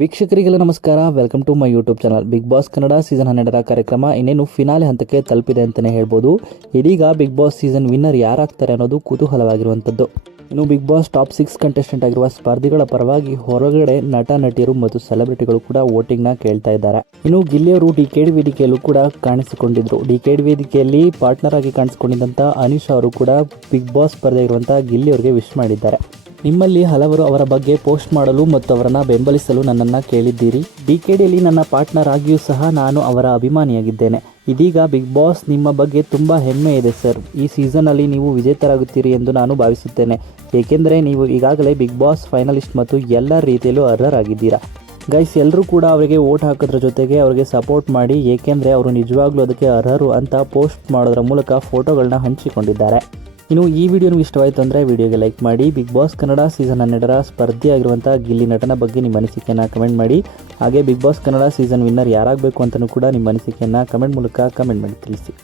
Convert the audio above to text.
ವೀಕ್ಷಕರಿಗೆಲ್ಲ ನಮಸ್ಕಾರ. Welcome to my YouTube channel Big Boss Kannada season ಹನ್ನೆರಡರ ಕಾರ್ಯಕ್ರಮ ಇನ್ನೇನು ಫಿನಾಲೆ ಹಂತಕ್ಕೆ ತಲುಪಿದೆ ಅಂತಲೇ ಹೇಳ್ಬೋದು. ಇದೀಗ ಬಿಗ್ ಬಾಸ್ ಸೀಸನ್ ವಿನ್ನರ್ ಯಾರಾಗ್ತಾರೆ ಅನ್ನೋದು ಕುತೂಹಲವಾಗಿರುವಂಥದ್ದು. ಇನ್ನು Bigg Boss top six contestant ಆಗಿರುವ ಸ್ಪರ್ಧಿಗಳ ಪರವಾಗಿ ಹೊರಗಡೆ ನಟ, ನಟಿಯರು ಮತ್ತು ಸೆಲೆಬ್ರಿಟಿಗಳು ಕೂಡ ವೋಟಿಂಗ್ನ ಕೇಳ್ತಾ ಇದ್ದಾರೆ. ಇನ್ನು ಗಿಲ್ಲಿಯವರು ಡಿ ಕೆ ಡಿ ವೇದಿಕೆಯಲ್ಲೂ ಕೂಡ ಕಾಣಿಸಿಕೊಂಡಿದ್ರು. ಡಿ ವೇದಿಕೆಯಲ್ಲಿ ಪಾರ್ಟ್ನರ್ ಆಗಿ ಕಾಣಿಸಿಕೊಂಡಿದ್ದಂಥ ಅನೀಶ್ ಅವರು ಕೂಡ ಬಿಗ್ ಬಾಸ್ ಸ್ಪರ್ಧೆ ಇರುವಂಥ ಗಿಲ್ಲಿ ಅವರಿಗೆ ವಿಶ್ ಮಾಡಿದ್ದಾರೆ. ನಿಮ್ಮಲ್ಲಿ ಹಲವರು ಅವರ ಬಗ್ಗೆ ಪೋಸ್ಟ್ ಮಾಡಲು ಮತ್ತು ಅವರನ್ನು ಬೆಂಬಲಿಸಲು ನನ್ನನ್ನು ಕೇಳಿದ್ದೀರಿ. ಡಿ ಕೆ ಡಿಯಲ್ಲಿ ನನ್ನ ಪಾರ್ಟ್ನರ್ ಆಗಿಯೂ ಸಹ ನಾನು ಅವರ ಅಭಿಮಾನಿಯಾಗಿದ್ದೇನೆ. ಇದೀಗ ಬಿಗ್ ಬಾಸ್ ನಿಮ್ಮ ಬಗ್ಗೆ ತುಂಬ ಹೆಮ್ಮೆ ಇದೆ, ಸರ್. ಈ ಸೀಸನಲ್ಲಿ ನೀವು ವಿಜೇತರಾಗುತ್ತೀರಿ ಎಂದು ನಾನು ಭಾವಿಸುತ್ತೇನೆ. ಏಕೆಂದರೆ ನೀವು ಈಗಾಗಲೇ ಬಿಗ್ ಬಾಸ್ ಫೈನಲಿಸ್ಟ್ ಮತ್ತು ಎಲ್ಲ ರೀತಿಯಲ್ಲೂ ಅರ್ಹರಾಗಿದ್ದೀರಾ. ಗೈಸ್ ಎಲ್ಲರೂ ಕೂಡ ಅವರಿಗೆ ಓಟ್ ಹಾಕೋದ್ರ ಜೊತೆಗೆ ಅವರಿಗೆ ಸಪೋರ್ಟ್ ಮಾಡಿ, ಏಕೆಂದರೆ ಅವರು ನಿಜವಾಗ್ಲೂ ಅದಕ್ಕೆ ಅರ್ಹರು ಅಂತ ಪೋಸ್ಟ್ ಮಾಡೋದ್ರ ಮೂಲಕ ಫೋಟೋಗಳನ್ನ ಹಂಚಿಕೊಂಡಿದ್ದಾರೆ. ಇನ್ನು ಈ ವಿಡಿಯೋ ನಿಮ್ಗೆ ಇಷ್ಟವಾಯಿತು ಅಂದರೆ ವಿಡಿಯೋಗೆ ಲೈಕ್ ಮಾಡಿ ಬಿಗ್ ಬಾಸ್ ಕನ್ನಡ ಸೀಸನ್ ಹನ್ನೆರಡರ ಸ್ಪರ್ಧೆಯಾಗಿರುವಂಥ ಗಿಲ್ಲಿ ನಟನ ಬಗ್ಗೆ ನಿಮ್ಮ ಅನಿಸಿಕೆಯನ್ನು ಕಮೆಂಟ್ ಮಾಡಿ. ಹಾಗೆ Bigg Boss Kannada season winner ಯಾರಾಗಬೇಕು ಅಂತಲೂ ಕೂಡ ನಿಮ್ಮ ಅನಿಸಿಕೆಯನ್ನು ಕಮೆಂಟ್ ಮೂಲಕ ಕಮೆಂಟ್ ಮಾಡಿ ತಿಳಿಸಿ.